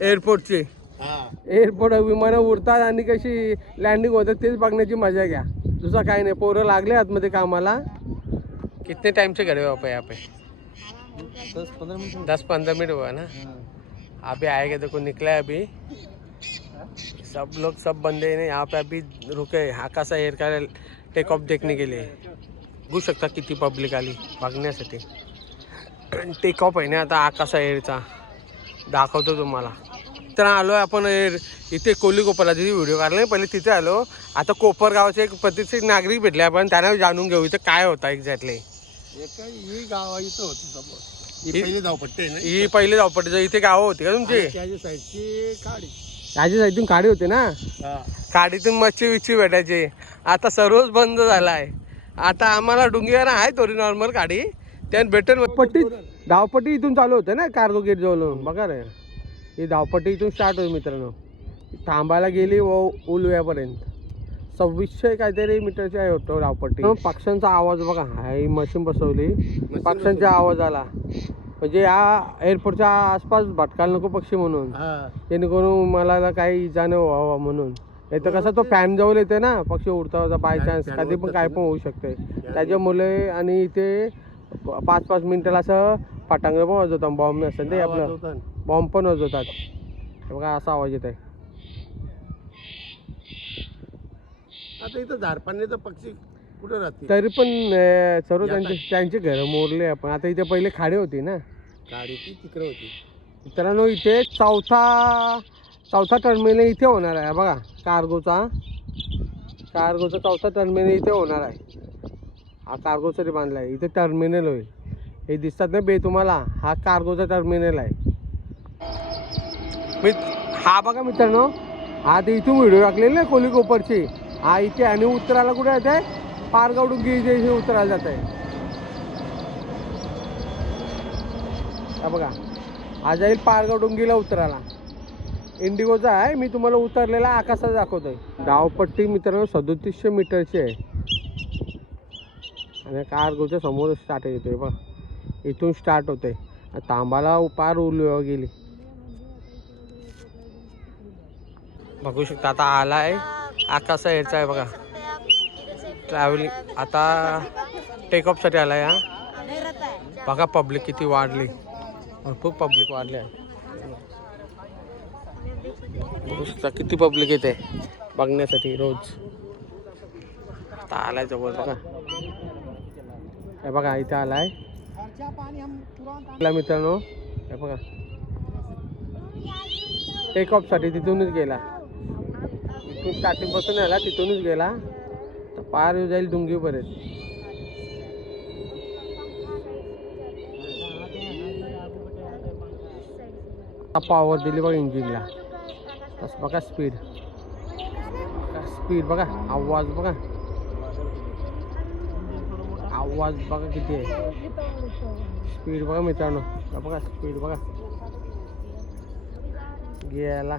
एअरपोर्टची. Airport विमानं उडतात आणि कशी लँडिंग होतात तेच बघण्याची मजा घ्या, दुसरा काही नाही. पोरं लागले आतमध्ये कामाला. कितने टाइम से खड़े हो आप यहाँ पे? 10-15 मिनट हुआ ना. अभी आएगा, देखो निकला है अभी. सब लोग सब बंदे ने यहाँ पे अभी रुके आकाशा एयर का टेक ऑफ देखने के लिए. बघू शकता किती पब्लिक आली बघण्यासाठी. टेक ऑफ आहे ना आता आकाशा एअरचा, दाखवतो तुम्हाला. तर आलो आपण इथे कोली कोपरला, तिथे व्हिडिओ काढला पहिले तिथे आलो. आता कोपर गावाचे एक प्रतिष्ठित नागरिक भेटले, आपण त्यांना जाणून घेऊ इथे काय होता एक्झॅक्टली. ही गाव इथं होती समोर. ही पहिली धावपट्टी आहे ना. ही पहिले धावपट्टी इथे गाव होती का तुमची? त्याच्या साईडची काडी. त्याच्या साईडून काडी होते ना. काडीतून मच्छी विच्छी भेटायची. आता सर्वच बंद झाला आहे. आता आम्हाला डुंगीवर आहे थोडी नॉर्मल काडी, त्यात भेटेल. पट्टी धावपट्टी इथून चालू होते ना कार्गो गेट जवळ. बघा रे, ही धावपट्टी इथून स्टार्ट होईल मित्रांनो. थांबायला गेली उलव्यापर्यंत 2600 काहीतरी मीटरची आहे होतो धावपट्टी. पक्ष्यांचा आवाज बघा, ही मशीन बसवली, पक्ष्यांचा आवाज आला म्हणजे या एअरपोर्टच्या आसपास भटकायला नको पक्षी म्हणून, जेणेकरून मला काही इजा न व्हावा म्हणून. नाही तर कसं तो फॅन जवळ येते ना, पक्षी उडता होता बाय चान्स कधी पण काय पण होऊ शकते त्याच्यामुळे. आणि इथे 5-5 मिनिटाला असं फटांगण पण वाजवतात, बॉम्ब असतात ते आपलं बॉम्ब पण वाजवतात. बघा असा आवाज येत आहे. आता इथं झाडपाण्याचं पक्षी कुठे राहते तरी पण सर्व त्यांचे घरं मोरले आपण. आता इथे पहिले खाडी होती ना, गाडी ती तिकडे होती. मित्रांनो इथे चौथा टर्मिनल इथे होणार आहे बघा. कार्गोचा चौथा टर्मिनल इथे होणार आहे. हा कार्गोसाठी बांधला आहे, इथे टर्मिनल होईल. हे दिसतात ना बे तुम्हाला, हा कार्गोचा टर्मिनल आहे. हा बघा मित्रांनो, हा ते इथून व्हिडिओ टाकलेली ना कोली कोपरची, हा इथे. आणि उत्तराला कुठे येत आहे? पारगाव डुंगी इथे उतरायला जात आहे. हा बघा, हा जाईल पारगाव डुंगीला उतरायला. इंडिगोचा आहे, मी तुम्हाला उतरलेला आकाशात दाखवतोय. धावपट्टी मित्रांनो 3700 मीटरची आहे. आणि कार्गोच्या समोर स्टार्ट येतोय बघ, इथून स्टार्ट होते. तांबाला पार उलव्या गेली बघू शकता. आता आला आहे आकाशा एअरचा आहे बघा. ट्रॅव्हलिंग आता टेक ऑफसाठी आला आहे. हा बघा पब्लिक किती वाढली, भरपूर पब्लिक वाढली आहे. बघू शकता किती पब्लिक येते बघण्यासाठी रोज. आता आलाय जवळ बघा, हे बघा इथे आलाय मित्रांनो. हे बघा टेक ऑफसाठी तिथूनच गेला, इथून स्टार्टिंग पासून आला तिथूनच गेला तर पार जाईल डुंगीपर्यंत. पॉवर दिली बघा इंजिनला. तसं बघा स्पीड बघा, आवाज बघा, आवाज बघा किती आहे. स्पीड बघा मित्रांनो, बघा स्पीड बघा गेला.